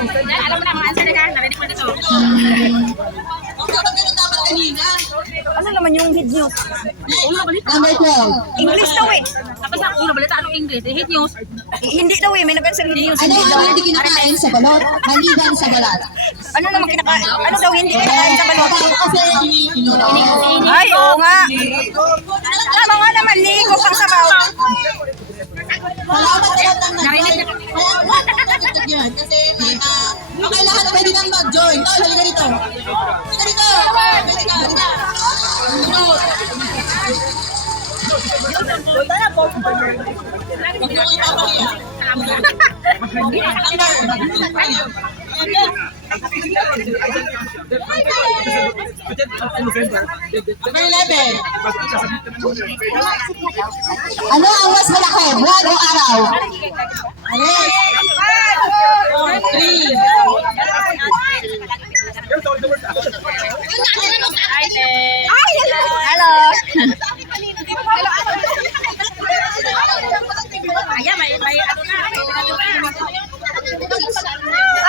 Alam mo na ang answer na dyan. Narinig mo na ito. Ano naman yung hit news? Number 12. English daw eh. Tapos ang una balita, anong English? Hit news. Hindi daw eh. May nag-answer hit news. Ano Hindi ang daw. hindi kinakain sa balot? Maliban sa balat. Ano naman kinakain? Ano daw hindi kinakain sa balot? Kasi inuno. Ay, oo nga. Tama nga naman. Ligo pang sabaw. Salamat sa lahat ng yan. Kasi okay lahat pwede nang mag-join. Tol, halika dito. Halika dito. Halika. Huwag na kayo papahiya. Number 11. Ano ang mas malaki? Buwan o araw? Alis. 3. Hello. Ayan, may ano na.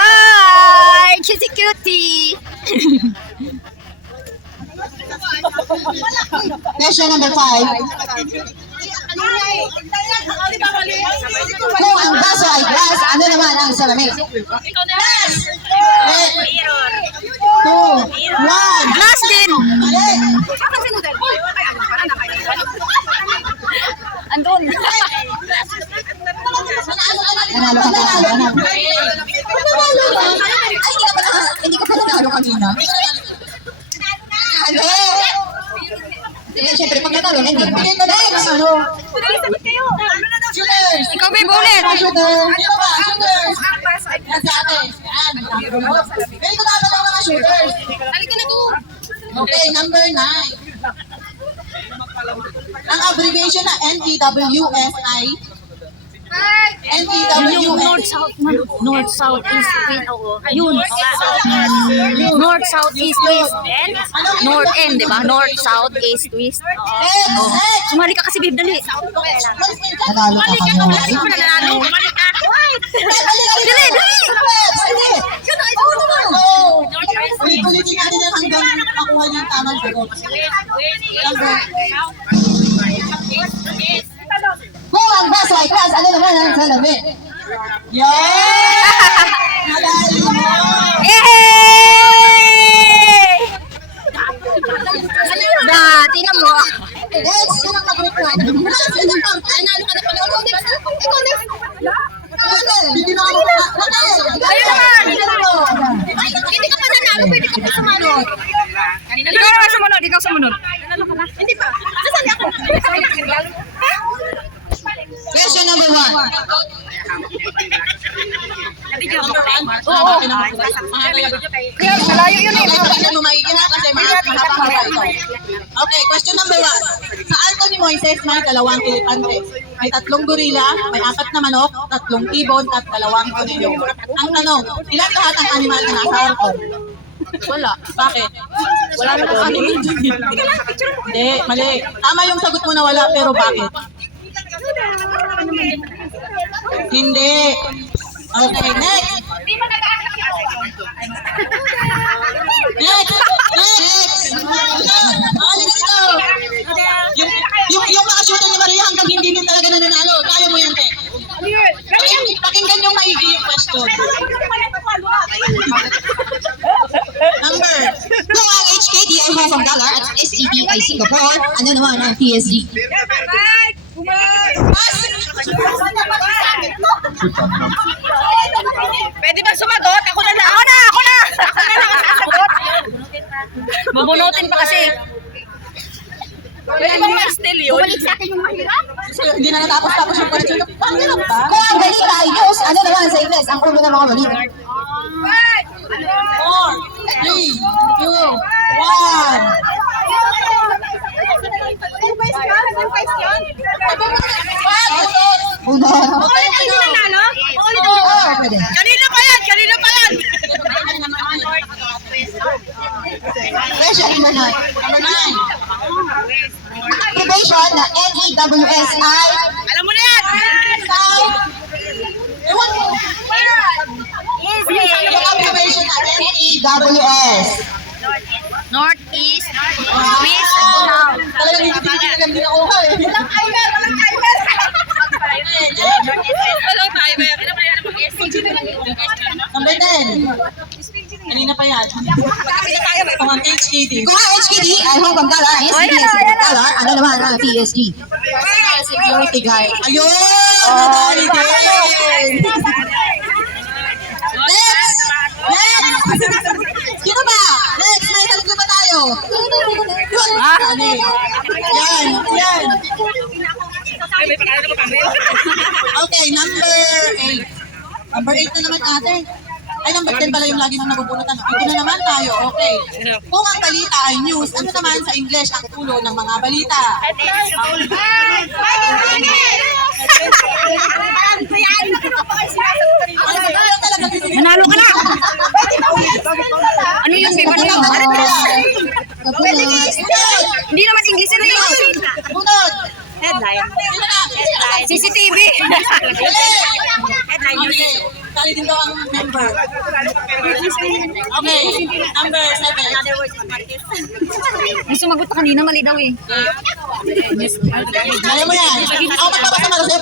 Ay, cutesy cutie. Question number 5. Kung ang baso ay glass, ano naman ang salamin? Ikaw na. 2, 1. Glass din. Mali. Andun. Nanalo ka pa. Nanalo ka. Ay, hindi ka pa nanalo kanina. Ano? Siyempre, pag nanalo, hindi. Next, ano? Shooters! Ikaw may bullet. Shooters! Sino ba? Shooters! Yan si ate. Yan. Ganito dapat ang mga shooters. Halika na to. Okay, number 9. Ang abbreviation na NEWSI. Yung north, south, north, south, east, west, oo. Yun. North, south, east, west, and north end, di ba? North, south, east, west. Next! Sumali ka kasi, babe, dali. Nanalo ka Sumali ka, kanina. wala ka na nanalo. Sumali ka. Dali, dali! Ulitin natin yan hanggang makuha niyo ang tamang sagot. Kung ang baso ay glass, ano naman ang salamin? Yeah! Nadali mo! Yay! Tingnan mo. Next, yun ang mag-reply. Nanalo ka na pala. Ikaw next. Hindi na ako. Ayun naman. Hindi ka pa nanalo, pwede ka pa sumalot. Ikaw naman sumunod. Ikaw sumunod. Hindi pa. Nasaan ako? Question number 1. Oo. Kaya malayo yun eh. Okay, question number 1. Sa alto ni Moises may 2 elepante. May 3 gorila, may 4 na manok, 3 ibon, at 2 konilyo. Ang tanong, ilan lahat ang animal na nasa alto? Wala. Bakit? Wala na lang animal. Hindi, mali. Tama yung sagot mo na wala, pero bakit? Hindi. Okay, next. Next! Next! Halika dito! Yung mga shooter ni Maria hanggang hindi din talaga nananalo. Kaya mo yan, te. Pakinggan yung maigi yung question. Number. Kung ang HKD ay Hong Kong dollar at SED ay Singapore, ano naman ang TSD? Pwede ba sumagot? Ako na. Ako na. Bubunutin pa kasi. Pwede bang ma-steal yun? Bumalik sa atin yung mahirap. Hindi na natapos-tapos yung question. Pangirap ba? Kung ang balita ay news, ano naman sa Ingles ang ulo ng mga balita? 4, 3, 2, 1. Bunot. Pwede. Kanina pa yan. Question number 9. Abbreviation na NEWSI. Alam mo na yan. Ewan mo. Easy. NEWS. North, East, West, South. Talagang hindi lang din ako eh. Walang timer, walang timer. Number 10. Kanina pa yan. Pang HKD. Kung ang HKD ay Hong Kong dollar, ang SCD ay Singapore dollar, ano naman ang PSG? Security guard. Ayun! Nadali din! Next! Next! Sino ba? Next! May tatlo pa tayo. Yun! Dali. Yan! Yan! Okay, number 8. Number 8 na naman ate. Ay, number 10 pala yung lagi mong nabubunutan. Ito na naman tayo. Okay. Kung ang balita ay news, ano naman sa English ang ulo ng mga balita? Nanalo ka na! Ano yung favorite mo? Hindi naman English na yun. Bunod! Headline. Sino na? CCTV. Headline. Okay. Tali din daw ang member. Okay. Number 7. May sumagot ka kanina, mali daw eh. Kaya mo yan. Ako magpapasa Marosep.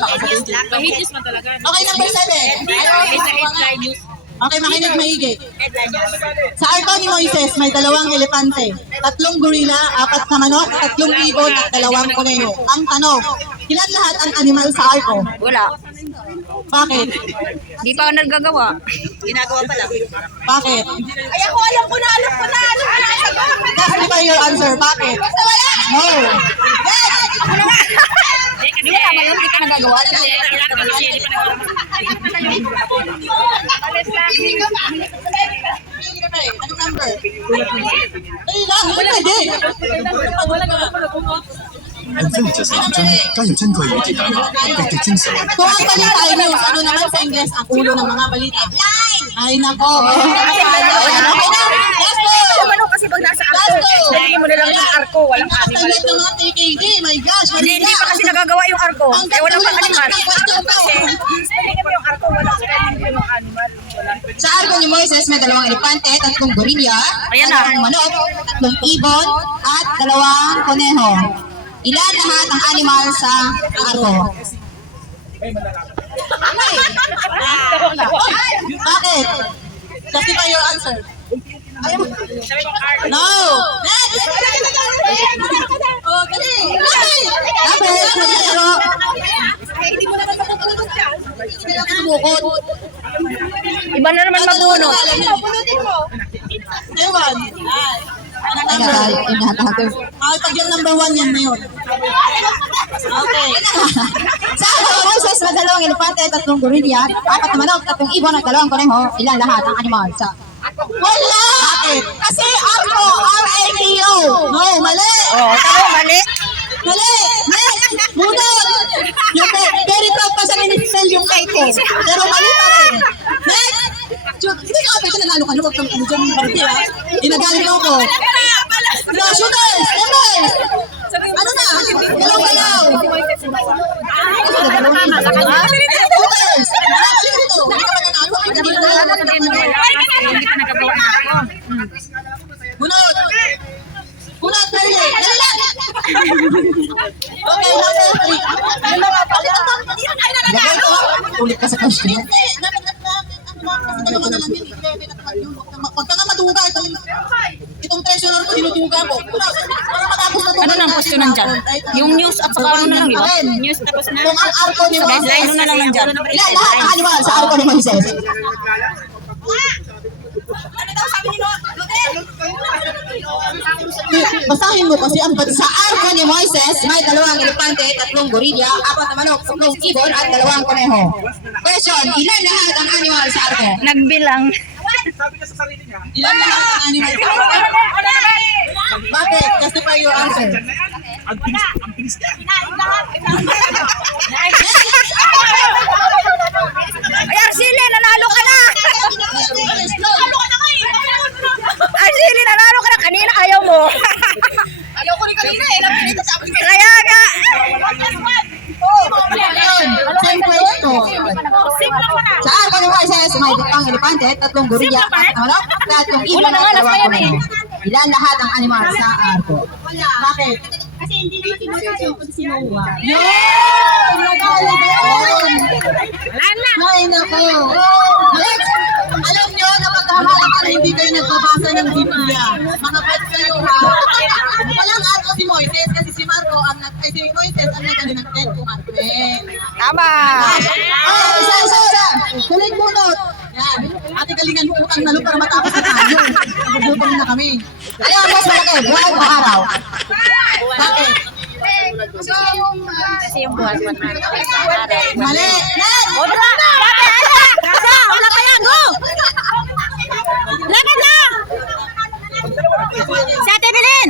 Okay, number 7. Okay, makinig maigi. Sa arko ni Moises, may 2 elepante, 3 gorila, 4 na manok, 3 ibon, at 2 kuneho. Ang tanong, ilan lahat ang animal sa arko? Wala. Bakit? Di pa ako nagagawa. Bakit? Ay, ako alam ko na. Justify your answer. Bakit? No. Di wala ba yun? Di ka nagagawa? Anong number? Ay lang, hindi pwede. 很奋力这是当真，加入珍貴與鐵蛋白，積極精神。 Kung ang balita ay news, ano naman sa Ingles ang ulo ng mga balita? Ay nako. Ano kasi pag nasa arko, hindi mo na lang yung arko, walang animal. Talit ng mga TKD, my gosh. Hindi pa kasi nagagawa yung arko. Ang Eh, walang ganda pang animal. ng question ko. Hindi pa yung arko, walang spelling yung animal. Sa arko ni Moises, may 2 elepante, 3 gorilla, Ayan na. 2 manok, 3 ibon, at 2 kuneho. Ilan lahat ang animal sa arko? Bakit? Justify your answer. No! Next! Oh, dali! Dali! Dapat, pero, Sumukot. Iba na naman magbunot. Ewan. Anong number? inatago. Pag yung number 1 yan na yun. Okay. Sa arko ni Moises, may 2 elepante, 3 gorilla, 4 na manok, 3 ibon, at 2 kuneho. Ilan lahat ang animal sa Wala! Bakit? Kasi arko, R-A-K-O. No, mali! Oh, tama, mali. Mali! Next! Bunod! Yung very proud pa sa ministel yung kay ko. Pero mali pa rin. Next! Hindi ka kapit ka nanalo ka. Huwag kang ano dyan yung barbi ha. Inagalit mo ko. No, shooters! Emmers! Ano na? Galaw-galaw! Shooters! Sino dito? Hindi ka ba nanalo? Hindi ka nanalo? Hindi ka nagagawa ng arko. Bunod! Bunod, Perle! Dali lang! Okay, number 3. Ano na nga? Ay, nanalo! ulit ka sa question. Hindi! Dapat kasi dalawa na lang yun. Pagka nga matuga, itong treasurer ko, dinutuga ko. Para matapos na Ano nang question nandyan? Yung news at saka ano na lang yun? News tapos na? Kung ang arko ni Moises, Headline na lang nandyan. Ilan lahat ang animal sa arko ni Moises? basahin mo kasi ang Sa arko ni Moises, may 2 elepante, 3 gorilla, 4 na manok, 3 ibon, at 2 kuneho. Question, ilan lahat ang animal sa arko? Nagbilang. ilan na lang ang animal. Bakit? Justify your answer. Ay, Arceli, nanalo ka na! Arceli, nanalo ka na! Kanina ayaw mo. Ayaw ko rin kanina eh. Napinito sa akin. Kaya nga! Same question. Sa arko ni Moises, may 2 elepante, 3 gorilla, apat na manok, 3 ibon at 2 kuneho. Ilan lahat ang animal sa arko? Bakit? Kasi hindi naman sinasabi kung sinuwa. Yay! Nagalit yun! Ay, naku! Next! Alam nyo na magkahamala ka na hindi kayo nagbabasa ng Biblia. Mga pets kayo ha. Walang arko si Moises kasi si Marco si Moises ang nagano ng 10 commandments. Tama. Isa. Kulit bunot. Yan. Ate galingan yung utang na para matapos na tayo. Nagugutom na kami. Ano ang mas malaki? Buwan o araw? Bakit? Kasi yung buwan mo na. Mali! Nan! Wala! Kasa! Wala pa yan! Go! Lakad na! Sa atin din!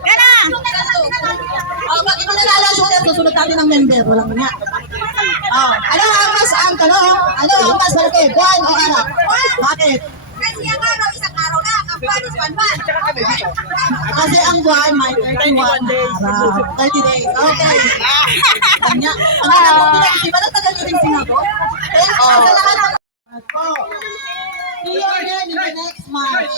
Gana! Bakit mo nalala susunod natin ng member? Walang nga. Ano ang mas ang tanong? Ano ang mas malaki? Buwan o araw? Bakit? Kasi ang araw, isang araw na. Ang buwan is 1 month. Kasi ang buwan may 31 days. 30 days. Okay. Kanya. Ang di ba natagal nyo din sinagot? See you again in the next match.